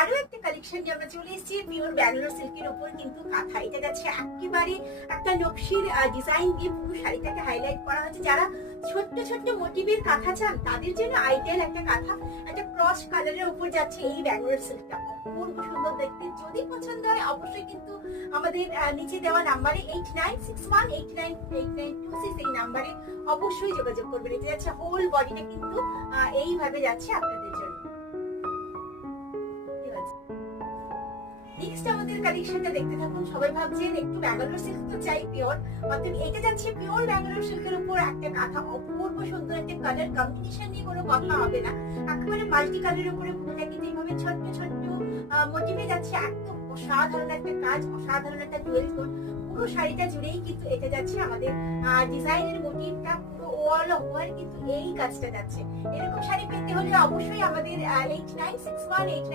আরো একটা কালেকশন নিয়ে আমরা চলে এসেছি পিওর ব্যাঙ্গালোর সিল্কের উপর কিন্তু কাঁথা। এটা যাচ্ছে একেবারে একটা নকশির ডিজাইন দিয়ে পুরো শাড়িটাকে হাইলাইট করা হচ্ছে। যারা ছোট্ট ছোট্ট মোটিভের কাঁথা চান তাদের জন্য আইডিয়াল একটা কাঁথা। একটা ক্রস কালারের উপর যাচ্ছে এই ব্যাঙ্গালোর সিল্কটা, অপূর্ব সুন্দর দেখতে। যদি পছন্দ হয় অবশ্যই কিন্তু আমাদের নিচে দেওয়া নাম্বারে 8961898926 এই নাম্বারে অবশ্যই যোগাযোগ করবেন। এটা যাচ্ছে হোল বডিটা কিন্তু এইভাবে যাচ্ছে আপনাদের জন্য। নেক্সট আমাদের কালেকশনটা দেখতে থাকুন। সবাই ভাবছেন একটু ব্যাঙ্গালোর সিল্ক তো চাই পিওর, অর্থাৎ এটা যাচ্ছে পিওর ব্যাঙ্গালোর সিল্কের উপর একটা কাঁথা। অপূর্ব সুন্দর একটা কালার কম্বিনেশন নিয়ে কোনো কথা হবে না, একেবারে মাল্টি কালারের উপরে পুরোটা কিন্তু এইভাবে ছোট্ট ছোট্ট মোটিভে যাচ্ছে। একদম অসাধারণ একটা কাজ, অসাধারণ একটা জুয়েল টোন। পুরো শাড়িটা জুড়েই কিন্তু এটা যাচ্ছে আমাদের ডিজাইনের মোটিভটা, পুরো অল ওভার কিন্তু এই কাজটা যাচ্ছে। এরকম শাড়ি পেতে হলে অবশ্যই আমাদের 896189